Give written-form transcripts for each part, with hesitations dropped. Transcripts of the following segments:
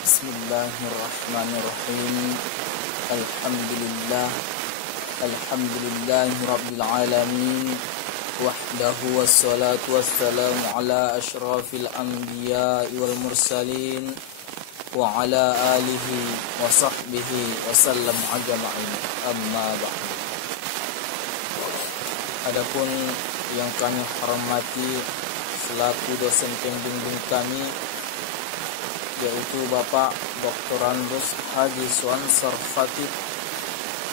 Bismillahirrahmanirrahim. Alhamdulillahi rabbil alamin. Wahdahu wassalatu wassalamu ala asyrafil anbiya'i wal mursalin wa ala alihi wa sahbihi wa sallam ajma'in. Amma ba'd. Adapun yang kami hormati selaku dosen pembimbing kami, yaitu Bapak Dr. Andus Haji Swansar Khatib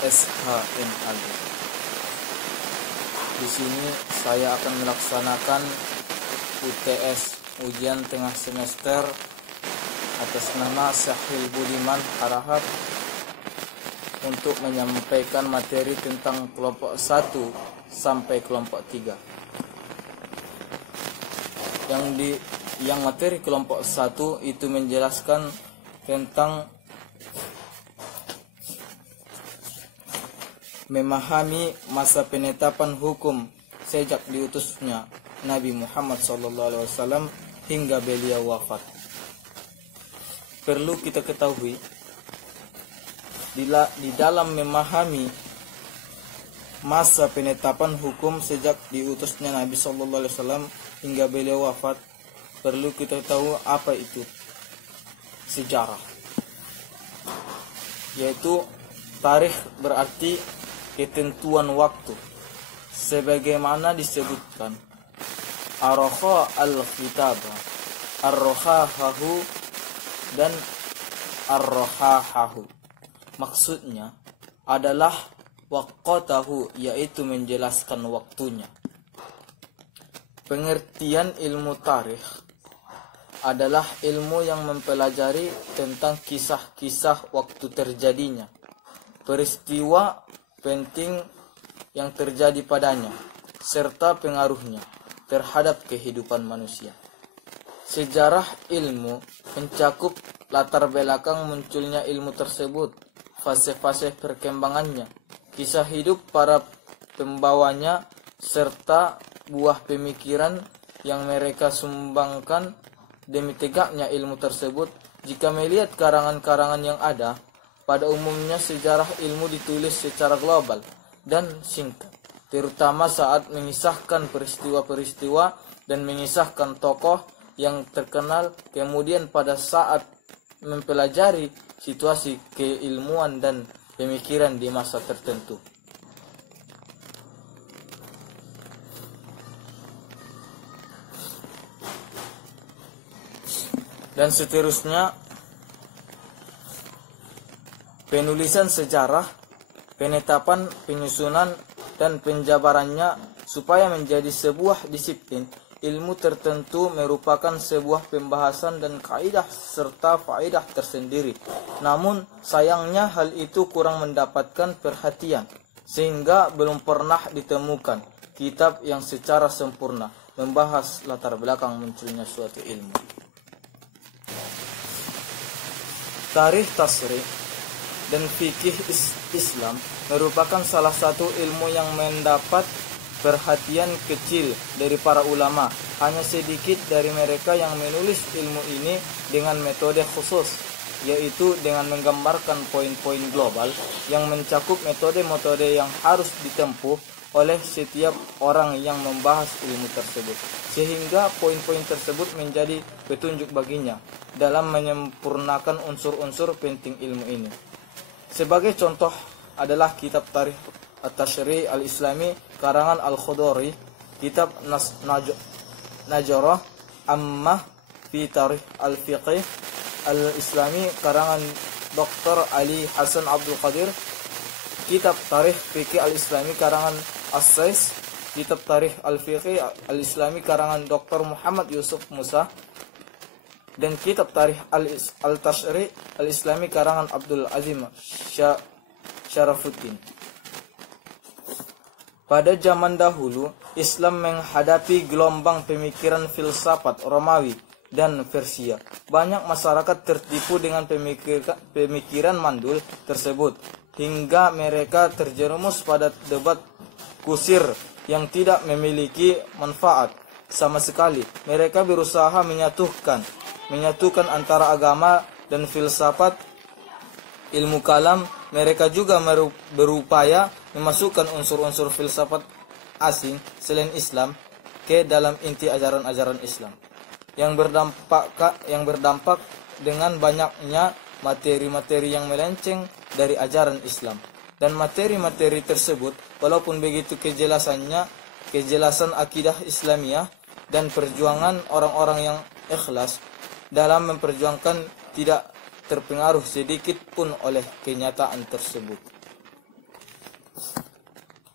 SHMAG. Di sini saya akan melaksanakan UTS, ujian tengah semester, atas nama Syahil Budiman Harahap untuk menyampaikan materi tentang kelompok 1 sampai kelompok 3. Yang materi kelompok 1 itu menjelaskan tentang memahami masa penetapan hukum sejak diutusnya Nabi Muhammad SAW hingga beliau wafat. Perlu kita ketahui, di dalam memahami masa penetapan hukum sejak diutusnya Nabi SAW hingga beliau wafat, perlu kita tahu apa itu sejarah. Yaitu tarikh berarti ketentuan waktu, sebagaimana disebutkan arokha al-kitaba, arrohahahu dan arrohahahu. Maksudnya adalah waqatahu, yaitu menjelaskan waktunya. Pengertian ilmu tarikh adalah ilmu yang mempelajari tentang kisah-kisah waktu terjadinya peristiwa penting yang terjadi padanya, serta pengaruhnya terhadap kehidupan manusia. Sejarah ilmu mencakup latar belakang munculnya ilmu tersebut, fase-fase perkembangannya, kisah hidup para pembawanya, serta buah pemikiran yang mereka sumbangkan demi tegaknya ilmu tersebut. Jika melihat karangan-karangan yang ada, pada umumnya sejarah ilmu ditulis secara global dan singkat, terutama saat mengisahkan peristiwa-peristiwa dan mengisahkan tokoh yang terkenal. Kemudian pada saat mempelajari situasi keilmuan dan pemikiran di masa tertentu. Dan seterusnya, penulisan sejarah, penetapan, penyusunan, dan penjabarannya supaya menjadi sebuah disiplin ilmu tertentu merupakan sebuah pembahasan dan kaidah serta faedah tersendiri. Namun sayangnya hal itu kurang mendapatkan perhatian, sehingga belum pernah ditemukan kitab yang secara sempurna membahas latar belakang munculnya suatu ilmu. Tarikh tasrih dan fikih Islam merupakan salah satu ilmu yang mendapat perhatian kecil dari para ulama. Hanya sedikit dari mereka yang menulis ilmu ini dengan metode khusus, yaitu dengan menggambarkan poin-poin global yang mencakup metode-metode yang harus ditempuh oleh setiap orang yang membahas ilmu tersebut, sehingga poin-poin tersebut menjadi petunjuk baginya dalam menyempurnakan unsur-unsur penting ilmu ini. Sebagai contoh adalah kitab Tarikh At-Tashri' Al-Islami karangan Al-Khudari, kitab Najarah Ammah fi Tarikh Al-Fiqh Al-Islami karangan Dr. Ali Hasan Abdul Qadir, kitab Tarikh Fiqh Al-Islami karangan As-Sais, kitab Tarikh Al-Fiqh Al-Islami karangan Dr. Muhammad Yusuf Musa, dan kitab Tarikh Al-Tashri' Al-Islami karangan Abdul Azim Syarafuddin. Pada zaman dahulu, Islam menghadapi gelombang pemikiran filsafat Romawi dan Persia. Banyak masyarakat tertipu dengan pemikiran mandul tersebut, hingga mereka terjerumus pada debat kusir yang tidak memiliki manfaat sama sekali. Mereka berusaha menyatukan antara agama dan filsafat, ilmu kalam, mereka juga berupaya memasukkan unsur-unsur filsafat asing selain Islam ke dalam inti ajaran-ajaran Islam, yang berdampak dengan banyaknya materi-materi yang melenceng dari ajaran Islam. Dan materi-materi tersebut, walaupun begitu kejelasan akidah Islamiyah dan perjuangan orang-orang yang ikhlas dalam memperjuangkan tidak terpengaruh sedikit pun oleh kenyataan tersebut.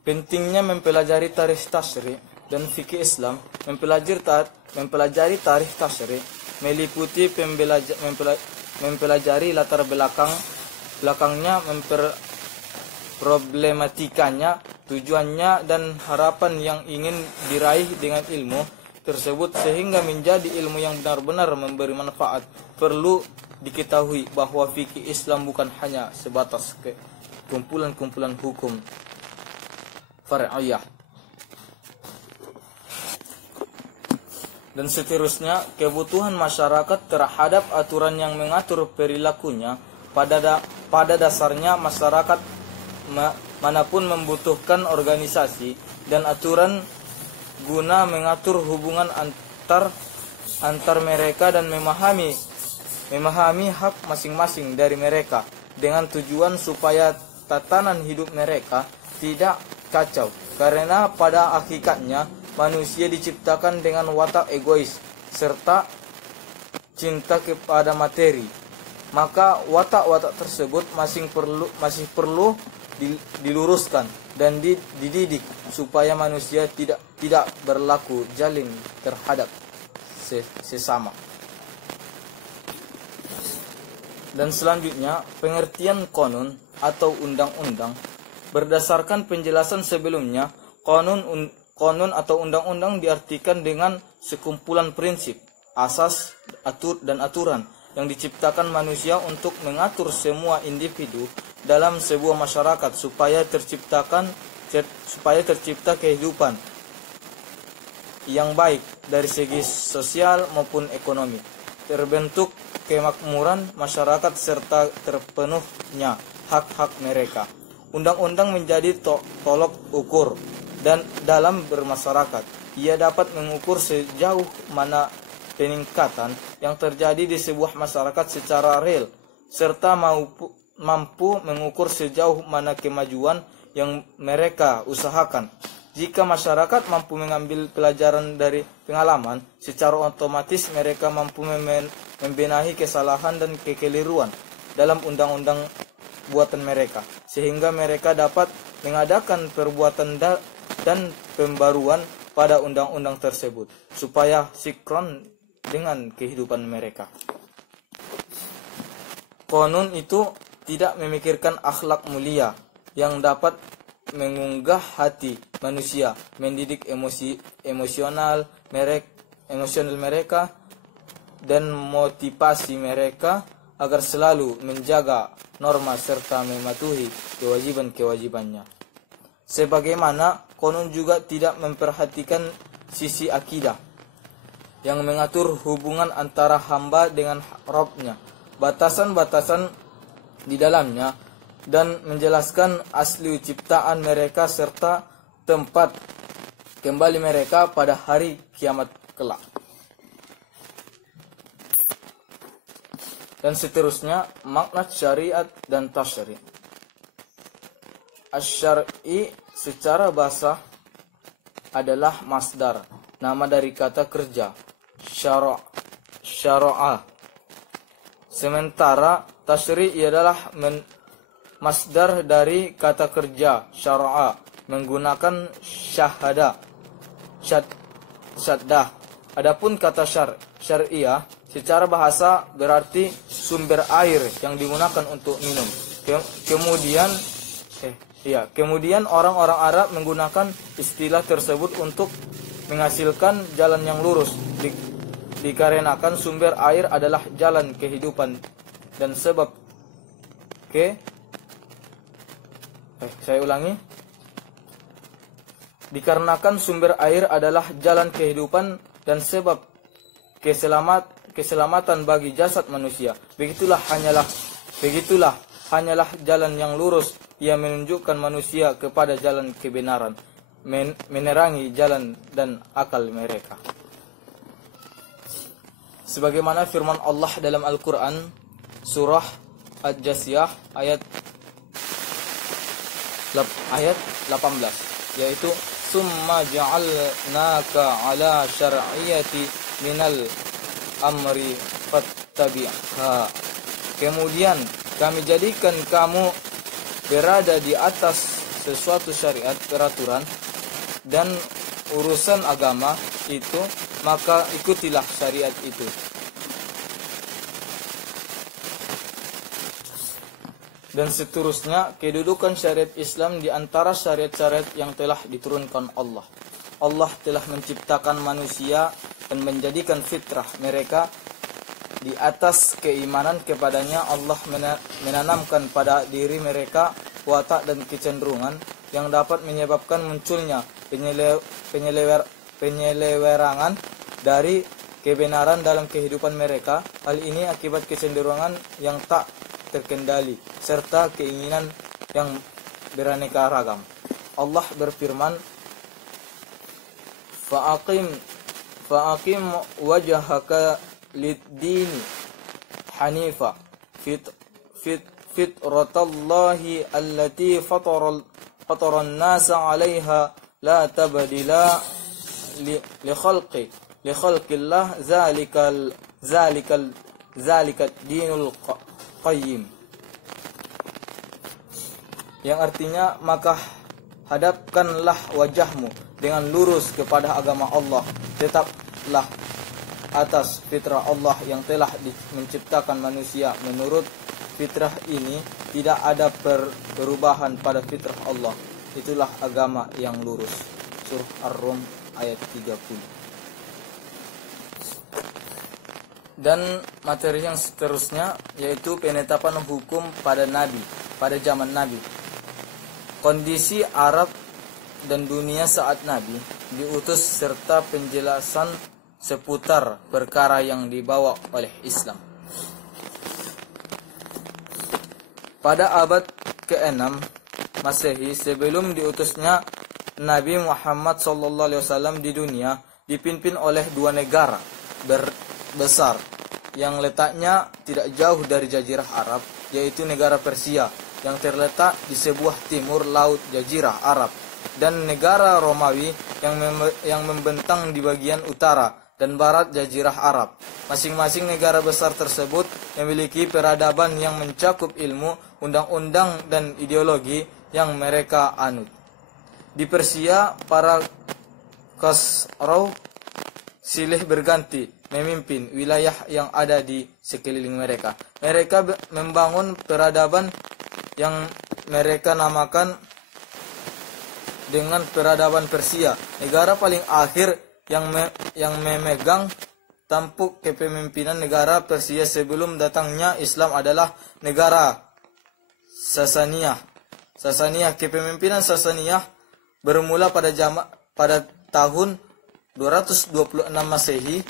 Pentingnya mempelajari tarikh tasyri' dan fikih Islam. Mempelajari tarikh tasyri' meliputi mempelajari latar belakangnya, problematikanya, tujuannya, dan harapan yang ingin diraih dengan ilmu tersebut sehingga menjadi ilmu yang benar-benar memberi manfaat. Perlu diketahui bahwa fikih Islam bukan hanya sebatas kumpulan-kumpulan hukum far'iyah. Dan seterusnya, kebutuhan masyarakat terhadap aturan yang mengatur perilakunya. Pada dasarnya masyarakat manapun membutuhkan organisasi dan aturan guna mengatur hubungan antar mereka dan memahami hak masing-masing dari mereka dengan tujuan supaya tatanan hidup mereka tidak kacau. Karena pada hakikatnya manusia diciptakan dengan watak egois serta cinta kepada materi. Maka watak-watak tersebut masih perlu diluruskan dan dididik supaya manusia tidak berlaku zalim terhadap sesama. Dan selanjutnya, pengertian konun atau undang-undang. Berdasarkan penjelasan sebelumnya, konun atau undang-undang diartikan dengan sekumpulan prinsip, asas, dan aturan yang diciptakan manusia untuk mengatur semua individu dalam sebuah masyarakat supaya tercipta kehidupan yang baik dari segi sosial maupun ekonomi, terbentuk kemakmuran masyarakat serta terpenuhnya hak-hak mereka. Undang-undang menjadi tolok ukur dan dalam bermasyarakat. Ia dapat mengukur sejauh mana peningkatan yang terjadi di sebuah masyarakat secara real serta mampu mengukur sejauh mana kemajuan yang mereka usahakan. Jika masyarakat mampu mengambil pelajaran dari pengalaman, secara otomatis mereka mampu membenahi kesalahan dan kekeliruan dalam undang-undang buatan mereka, sehingga mereka dapat mengadakan perbuatan dan pembaruan pada undang-undang tersebut, supaya sinkron dengan kehidupan mereka. Konun itu tidak memikirkan akhlak mulia yang dapat mengunggah hati manusia, mendidik emosional mereka dan motivasi mereka agar selalu menjaga norma serta mematuhi kewajiban-kewajibannya. Sebagaimana konun juga tidak memperhatikan sisi akidah yang mengatur hubungan antara hamba dengan Rabb-nya, batasan-batasan di dalamnya, dan menjelaskan asli ciptaan mereka serta tempat kembali mereka pada hari kiamat kelak. Dan seterusnya, makna syariat dan tasyri'. Asy-syar'i secara bahasa adalah masdar, nama dari kata kerja, syara'a. Sementara tasyri' adalah masdar dari kata kerja, syara'a, menggunakan syaddah. Adapun kata syariah secara bahasa berarti sumber air yang digunakan untuk minum. Kemudian orang-orang Arab menggunakan istilah tersebut untuk menghasilkan jalan yang lurus, dikarenakan sumber air adalah jalan kehidupan dan sebab dikarenakan sumber air adalah jalan kehidupan dan sebab keselamatan bagi jasad manusia. Begitulah hanyalah jalan yang lurus yang menunjukkan manusia kepada jalan kebenaran, menerangi jalan dan akal mereka. Sebagaimana firman Allah dalam Al-Quran, surah Al-Jasiyah ayat 18, yaitu summa ja'alnaka ala syar'iyati minal amri fattabi'ha. Kemudian kami jadikan kamu berada di atas sesuatu syariat, peraturan dan urusan agama itu, maka ikutilah syariat itu. Dan seterusnya, kedudukan syariat Islam di antara syariat-syariat yang telah diturunkan Allah. Allah telah menciptakan manusia dan menjadikan fitrah mereka di atas keimanan kepadanya. Allah menanamkan pada diri mereka watak dan kecenderungan yang dapat menyebabkan munculnya penyelewerangan dari kebenaran dalam kehidupan mereka. Hal ini akibat kecenderungan yang tak terkendali serta keinginan yang beraneka ragam. Allah berfirman, Fa'aqim wajhaka lid-dini hanifa fitratallahi allati fataran nasa 'alaiha la tabdila li khalqillah zalikal dinul qayyim. Yang artinya, maka hadapkanlah wajahmu dengan lurus kepada agama Allah, tetaplah atas fitrah Allah yang telah menciptakan manusia. Menurut fitrah ini tidak ada perubahan pada fitrah Allah. Itulah agama yang lurus. Surah Ar-Rum ayat 30. Dan materi yang seterusnya yaitu penetapan hukum pada Nabi, pada zaman Nabi. Kondisi Arab dan dunia saat Nabi diutus serta penjelasan seputar perkara yang dibawa oleh Islam. Pada abad ke-6 Masehi, sebelum diutusnya Nabi Muhammad SAW di dunia, dipimpin oleh dua negara besar yang letaknya tidak jauh dari Jazirah Arab, yaitu negara Persia yang terletak di sebelah timur laut Jazirah Arab, dan negara Romawi yang membentang di bagian utara dan barat Jazirah Arab. Masing-masing negara besar tersebut memiliki peradaban yang mencakup ilmu, undang-undang dan ideologi yang mereka anut. Di Persia, para Khosrow silih berganti memimpin wilayah yang ada di sekeliling mereka. Mereka membangun peradaban yang mereka namakan dengan peradaban Persia. Negara paling akhir yang memegang tampuk kepemimpinan negara Persia sebelum datangnya Islam adalah negara Sasaniyah. Kepemimpinan Sasaniyah bermula pada tahun 226 Masehi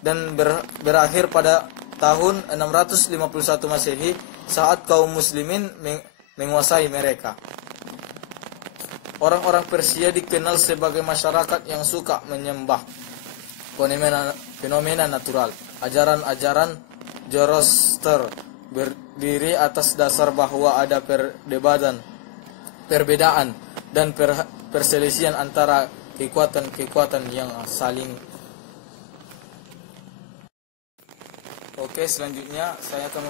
dan berakhir pada tahun 651 Masehi saat kaum muslimin menguasai mereka. Orang-orang Persia dikenal sebagai masyarakat yang suka menyembah fenomena natural. Ajaran-ajaran Zoroaster berdiri atas dasar bahwa ada perbedaan dan perselisihan antara kekuatan-kekuatan yang saling. Oke, selanjutnya saya akan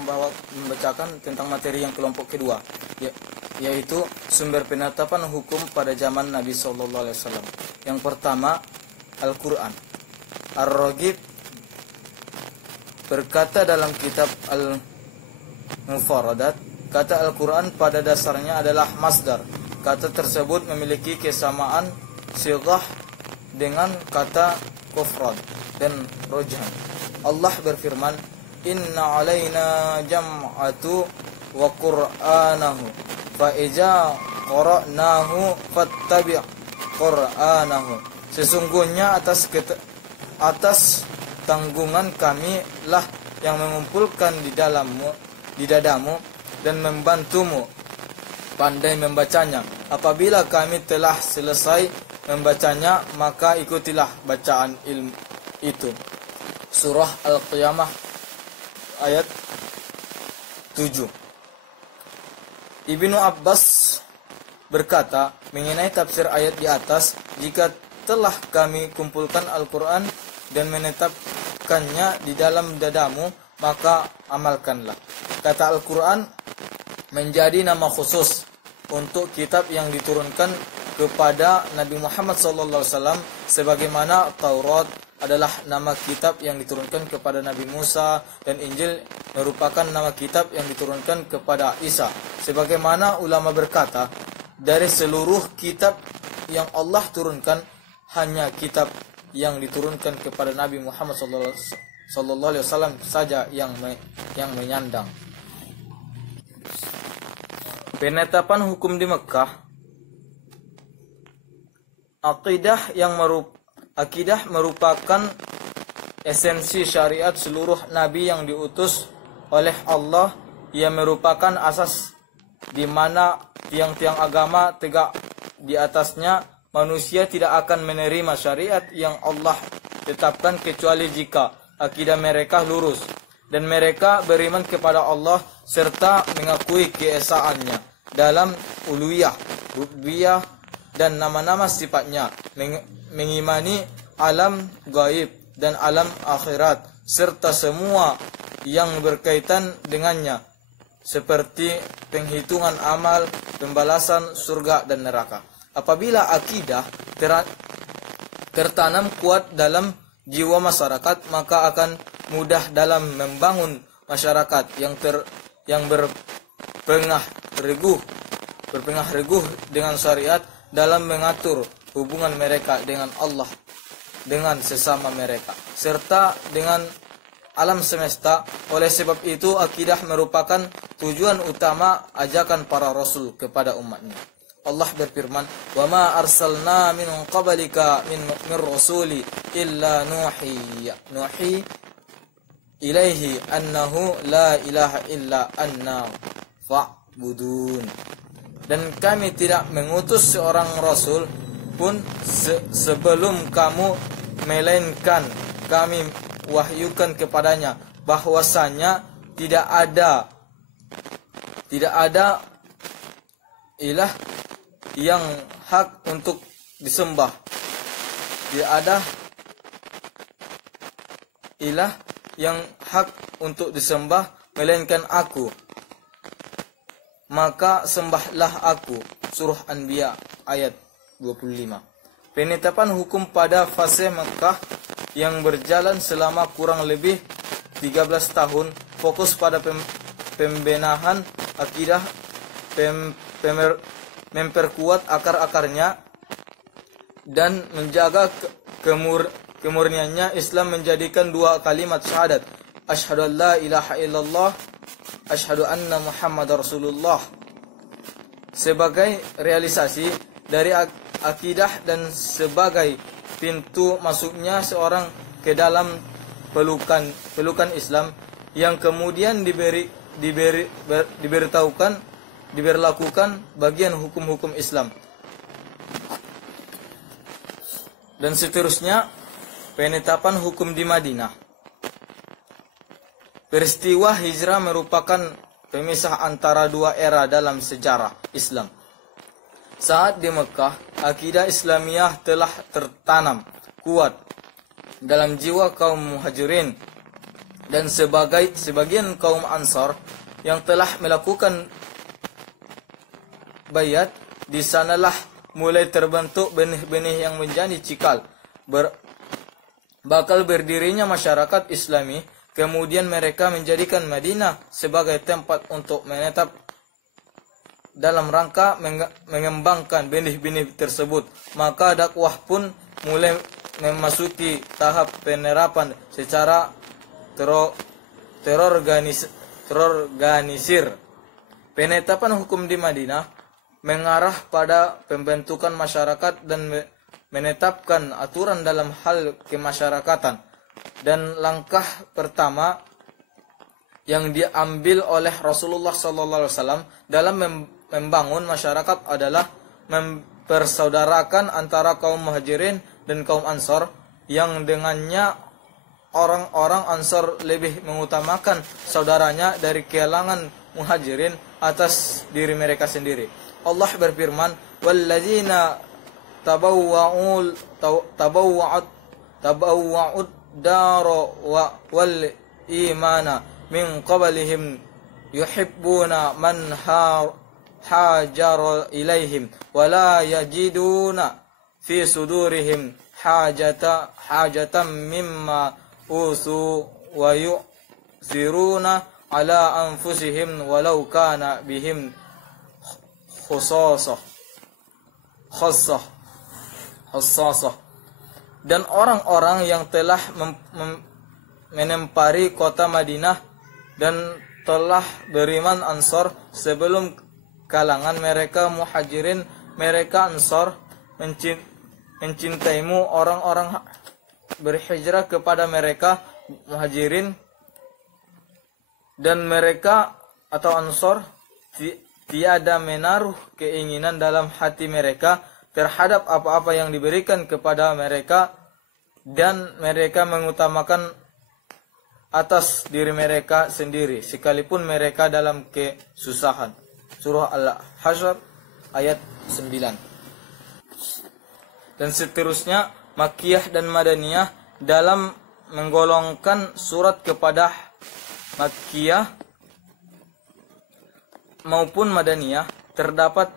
membacakan tentang materi yang kelompok kedua, yaitu sumber penetapan hukum pada zaman Nabi SAW. Yang pertama, Al-Quran. Ar-Raghib berkata dalam kitab Al-Mufaradat, kata Al-Quran pada dasarnya adalah masdar. Kata tersebut memiliki kesamaan sighah dengan kata kufran dan rojhan. Allah berfirman, Inna alaina jam'atu wa qur'anahu fa iza qara'nahu fattabi' qur'anahu. Sesungguhnya atas tanggungan kami lah yang mengumpulkan di dadamu dan membantumu pandai membacanya. Apabila kami telah selesai membacanya, maka ikutilah bacaan ilmu itu. Surah Al-Qiyamah ayat 7. Ibnu Abbas berkata mengenai tafsir ayat di atas, jika telah kami kumpulkan Al-Quran dan menetapkannya di dalam dadamu, maka amalkanlah. Kata Al-Quran menjadi nama khusus untuk kitab yang diturunkan kepada Nabi Muhammad SAW, sebagaimana Taurat adalah nama kitab yang diturunkan kepada Nabi Musa dan Injil merupakan nama kitab yang diturunkan kepada Isa. Sebagaimana ulama berkata, dari seluruh kitab yang Allah turunkan, hanya kitab yang diturunkan kepada Nabi Muhammad SAW saja yang menyandang. Penetapan hukum di Mekah. Akidah merupakan esensi syariat seluruh nabi yang diutus oleh Allah. Ia merupakan asas di mana tiang-tiang agama tegak di atasnya. Manusia tidak akan menerima syariat yang Allah tetapkan kecuali jika akidah mereka lurus dan mereka beriman kepada Allah serta mengakui keesaannya dalam uluhiyah, rububiyah dan nama-nama sifatnya, mengimani alam gaib dan alam akhirat serta semua yang berkaitan dengannya seperti penghitungan amal, pembalasan surga dan neraka. Apabila akidah tertanam kuat dalam jiwa masyarakat, maka akan mudah dalam membangun masyarakat yang berpengah reguh dengan syariat dalam mengatur hubungan mereka dengan Allah, dengan sesama mereka, serta dengan alam semesta. Oleh sebab itu, akidah merupakan tujuan utama ajakan para rasul kepada umatnya. Allah berfirman, "Wa ma arsalna min qablika min rasuli illa nuhi ilaihi annahu la ilaha illa anna fa'budun." Dan kami tidak mengutus seorang rasul pun sebelum kamu, melainkan kami wahyukan kepadanya bahwasanya tidak ada ilah yang hak untuk disembah. Tidak ada ilah yang hak untuk disembah melainkan aku. Maka sembahlah aku. Surah Anbiya ayat 25. Penetapan hukum pada fase Mekah yang berjalan selama kurang lebih 13 tahun fokus pada pembenahan akidah, memperkuat akar-akarnya dan menjaga kemurniannya. Islam menjadikan dua kalimat syahadat, asyhadu an la ilaha illallah, asyhadu anna Muhammadar Rasulullah, sebagai realisasi dari akidah dan sebagai pintu masuknya seorang ke dalam pelukan Islam yang kemudian diberlakukan bagian hukum-hukum Islam. Dan seterusnya, penetapan hukum di Madinah. Peristiwa hijrah merupakan pemisah antara dua era dalam sejarah Islam. Saat di Mekah, akidah Islamiyah telah tertanam kuat dalam jiwa kaum Muhajirin dan sebagian kaum Ansar yang telah melakukan bayat. Di sanalah mulai terbentuk benih-benih yang menjadi cikal bakal berdirinya masyarakat Islami. Kemudian mereka menjadikan Madinah sebagai tempat untuk menetap dalam rangka mengembangkan benih-benih tersebut. Maka dakwah pun mulai memasuki tahap penerapan secara terorganisir. Penetapan hukum di Madinah mengarah pada pembentukan masyarakat dan menetapkan aturan dalam hal kemasyarakatan. Dan langkah pertama yang diambil oleh Rasulullah SAW dalam membangun masyarakat adalah mempersaudarakan antara kaum Muhajirin dan kaum Ansor, yang dengannya orang-orang Ansor lebih mengutamakan saudaranya dari kalangan Muhajirin atas diri mereka sendiri. Allah berfirman, "Walladzina tabawwa'ud dara wal imana min qablihim yuhibbuna man hajara ilaihim wa la yajiduna fi sudurihim hajatan mimma usu wa yu'thiruna ala anfusihim walau kana bihim khassasah." Dan orang-orang yang telah menempari kota Madinah dan telah beriman Ansor sebelum kalangan mereka Muhajirin, mereka Ansor mencintaimu, orang-orang berhijrah kepada mereka Muhajirin, dan mereka atau Ansor tiada menaruh keinginan dalam hati mereka terhadap apa-apa yang diberikan kepada mereka, dan mereka mengutamakan atas diri mereka sendiri sekalipun mereka dalam kesusahan. Surah Al-Hasyr ayat 9. Dan seterusnya Makkiyah dan Madaniyah. Dalam menggolongkan surat kepada Makkiyah maupun Madaniyah terdapat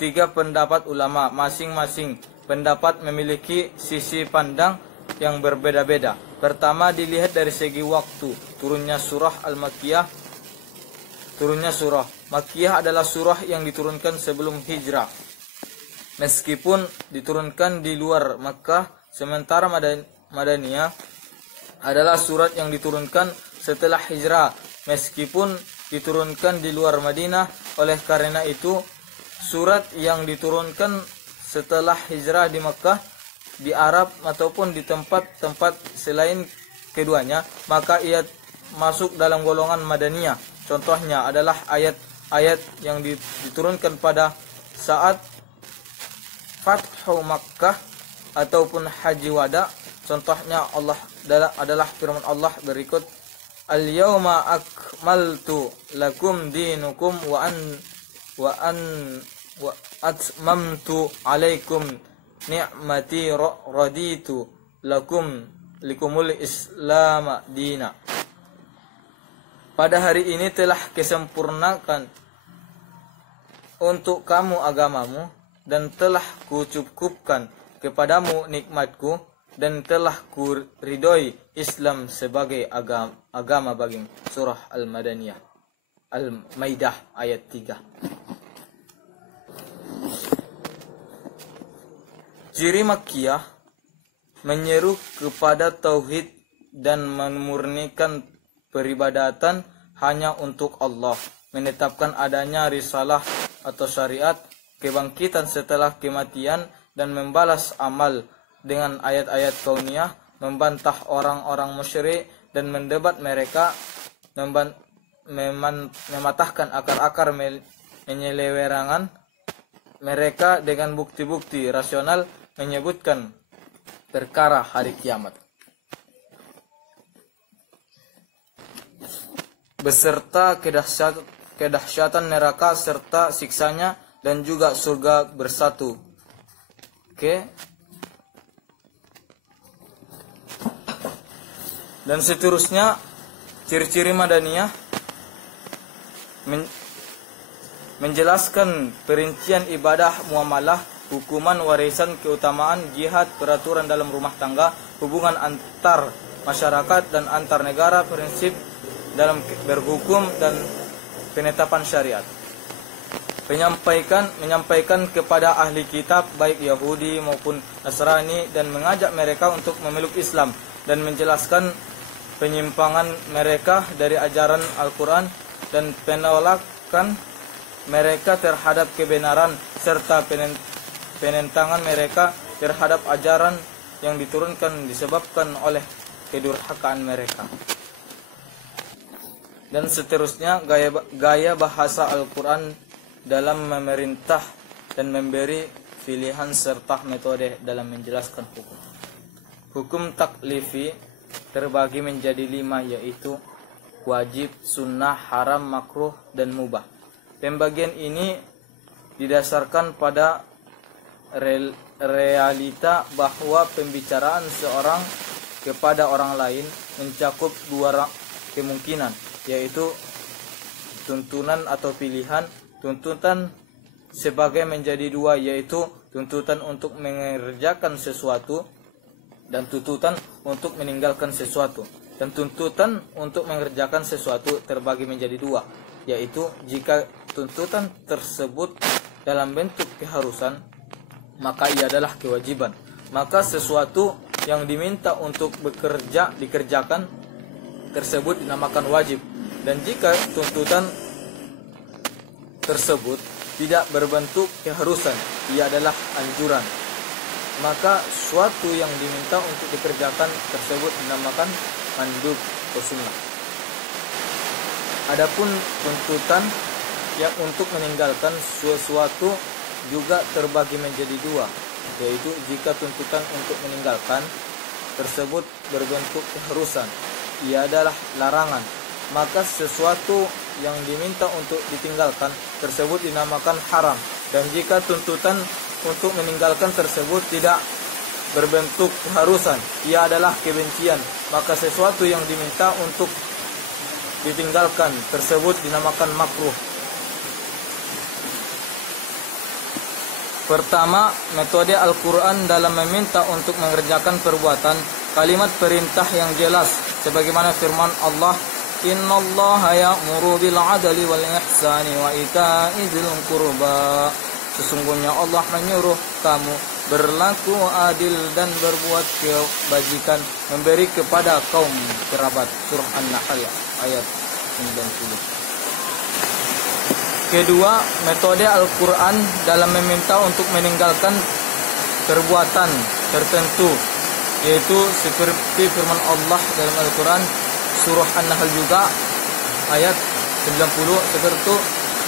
3 pendapat ulama. Masing-masing pendapat memiliki sisi pandang yang berbeda-beda. Pertama, dilihat dari segi waktu turunnya surah Al-Makkiyah. Surah Makkiyah adalah surah yang diturunkan sebelum hijrah, meskipun diturunkan di luar Makkah. Sementara Madaniyah adalah surat yang diturunkan setelah hijrah, meskipun diturunkan di luar Madinah. Oleh karena itu, surat yang diturunkan setelah hijrah di Makkah, di Arab ataupun di tempat-tempat selain keduanya, maka ia masuk dalam golongan Madaniyah. Contohnya adalah ayat-ayat yang diturunkan pada saat Fathu Makkah ataupun Haji Wada. Contohnya adalah firman Allah berikut, "Al-yawma akmaltu lakum dinukum wa atmamtu alaikum ni'mati raditu likumul islam dina." Pada hari ini telah kesempurnakan untuk kamu agamamu, dan telah kucukupkan kepadamu nikmatku, dan telah kuridhoi Islam sebagai agama bagimu. Surah Al-Madaniyah, Al-Maidah ayat 3. Ciri Makkiyah menyeru kepada tauhid dan memurnikan peribadatan hanya untuk Allah, menetapkan adanya risalah atau syariat, kebangkitan setelah kematian, dan membalas amal dengan ayat-ayat kauniyah, membantah orang-orang musyrik dan mendebat mereka, mematahkan akar-akar penyelewengan mereka dengan bukti-bukti rasional, menyebutkan perkara hari kiamat beserta kedahsyatan neraka serta siksanya, dan juga surga bersatu. Dan seterusnya, ciri-ciri Madaniyah menjelaskan perincian ibadah, muamalah, hukuman, warisan, keutamaan, jihad, peraturan dalam rumah tangga, hubungan antar masyarakat dan antar negara, prinsip dalam berhukum, dan penetapan syariat. Menyampaikan kepada ahli kitab baik Yahudi maupun Nasrani, dan mengajak mereka untuk memeluk Islam, dan menjelaskan penyimpangan mereka dari ajaran Al-Quran, dan penolakan mereka terhadap kebenaran, serta penentangan mereka terhadap ajaran yang diturunkan disebabkan oleh kedurhakaan mereka. Dan seterusnya gaya bahasa Al-Quran dalam memerintah dan memberi pilihan serta metode dalam menjelaskan hukum. Hukum taklifi terbagi menjadi 5, yaitu wajib, sunnah, haram, makruh, dan mubah. Pembagian ini didasarkan pada realita bahwa pembicaraan seorang kepada orang lain mencakup 2 kemungkinan, yaitu tuntunan atau pilihan. Tuntutan sebagai menjadi 2, yaitu tuntutan untuk mengerjakan sesuatu dan tuntutan untuk meninggalkan sesuatu. Dan tuntutan untuk mengerjakan sesuatu terbagi menjadi 2, yaitu jika tuntutan tersebut dalam bentuk keharusan, maka ia adalah kewajiban. Maka sesuatu yang diminta untuk dikerjakan tersebut dinamakan wajib. Dan jika tuntutan tersebut tidak berbentuk keharusan, ia adalah anjuran. Maka suatu yang diminta untuk dikerjakan tersebut dinamakan mandub atau sunnah. Adapun tuntutan yang untuk meninggalkan sesuatu juga terbagi menjadi 2, yaitu jika tuntutan untuk meninggalkan tersebut berbentuk keharusan, ia adalah larangan, maka sesuatu yang diminta untuk ditinggalkan tersebut dinamakan haram. Dan jika tuntutan untuk meninggalkan tersebut tidak berbentuk keharusan, ia adalah kebencian, maka sesuatu yang diminta untuk ditinggalkan tersebut dinamakan makruh. Pertama, metode Al-Quran dalam meminta untuk mengerjakan perbuatan, kalimat perintah yang jelas sebagaimana firman Allah, innallaha ya'muru bil 'adli wal ihsani wa ita'i dzil qurba. Sesungguhnya Allah menyuruh kamu berlaku adil dan berbuat kebajikan, memberi kepada kaum kerabat. Surah An-Nahl ayat 90. Kedua, metode Al-Quran dalam meminta untuk meninggalkan perbuatan tertentu, yaitu seperti firman Allah dalam Al-Quran surah An-Nahl juga ayat 90, seperti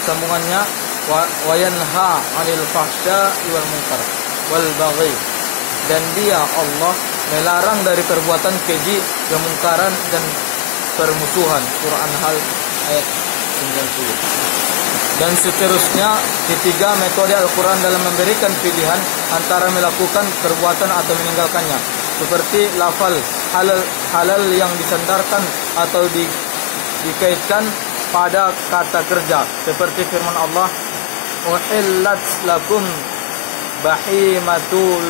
sambungannya, wa yanha 'anil fahsya'i wal munkar wal baghi. Dan dia Allah melarang dari perbuatan keji, kemungkaran dan permusuhan. Surah An-Nahl ayat 90. Dan seterusnya, ketiga, metode Al-Quran dalam memberikan pilihan antara melakukan perbuatan atau meninggalkannya, seperti lafal halal yang disandarkan atau dikaitkan pada kata kerja, seperti firman Allah, uhillat lakum bahimatul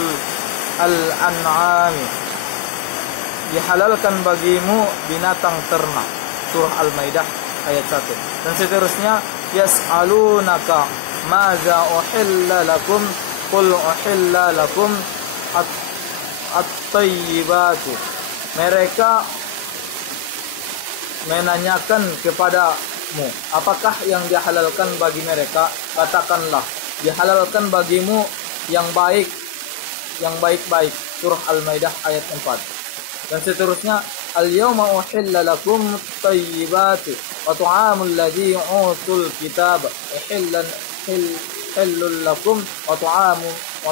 al-an'ami, dihalalkan bagimu binatang ternak. Surah Al-Maidah ayat 1. Dan seterusnya, yas'alunaka maza uhilla lakum qul uhilla lakum at-tayyibatu. Mereka menanyakan kepadamu apakah yang dihalalkan bagi mereka, katakanlah dihalalkan bagimu yang baik, yang baik-baik. Surah Al-Maidah ayat 4. Dan seterusnya, al-yawma uhilla lakum at-tayyibatu wa ta'amul ladzi utul kitab hillul lakum wa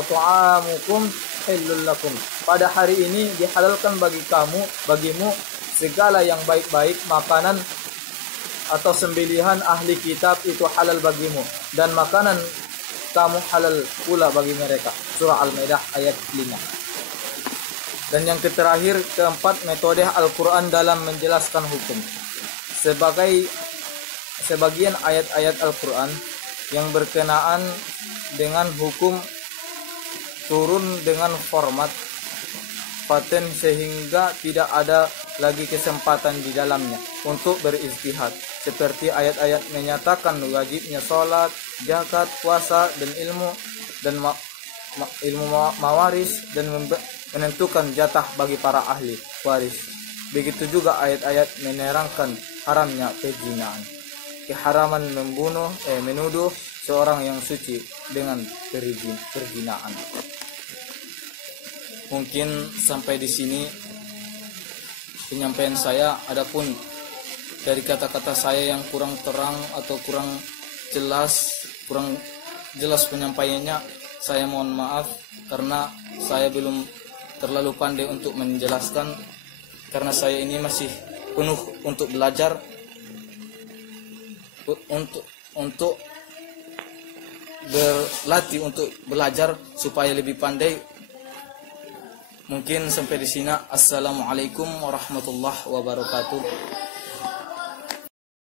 ta'amukum hillul lakum. Pada hari ini dihalalkan bagimu segala yang baik-baik, makanan atau sembelihan ahli kitab itu halal bagimu, dan makanan kamu halal pula bagi mereka. Surah Al-Maidah ayat 5. Dan yang terakhir, keempat, metode Al-Quran dalam menjelaskan hukum. Sebagian ayat-ayat Al-Quran yang berkenaan dengan hukum turun dengan format paten sehingga tidak ada lagi kesempatan di dalamnya untuk berijtihad, seperti ayat-ayat menyatakan wajibnya sholat, zakat, puasa, dan ilmu mawaris, dan menentukan jatah bagi para ahli waris. Begitu juga ayat-ayat menerangkan haramnya pezzinaan, keharaman menuduh seorang yang suci dengan perzinaan. Mungkin sampai di sini penyampaian saya. Adapun dari kata-kata saya yang kurang terang atau kurang jelas penyampaiannya, saya mohon maaf karena saya belum terlalu pandai untuk menjelaskan, karena saya ini masih penuh untuk belajar, untuk berlatih untuk belajar supaya lebih pandai. Mungkin sampai di sini. Assalamualaikum warahmatullahi wabarakatuh.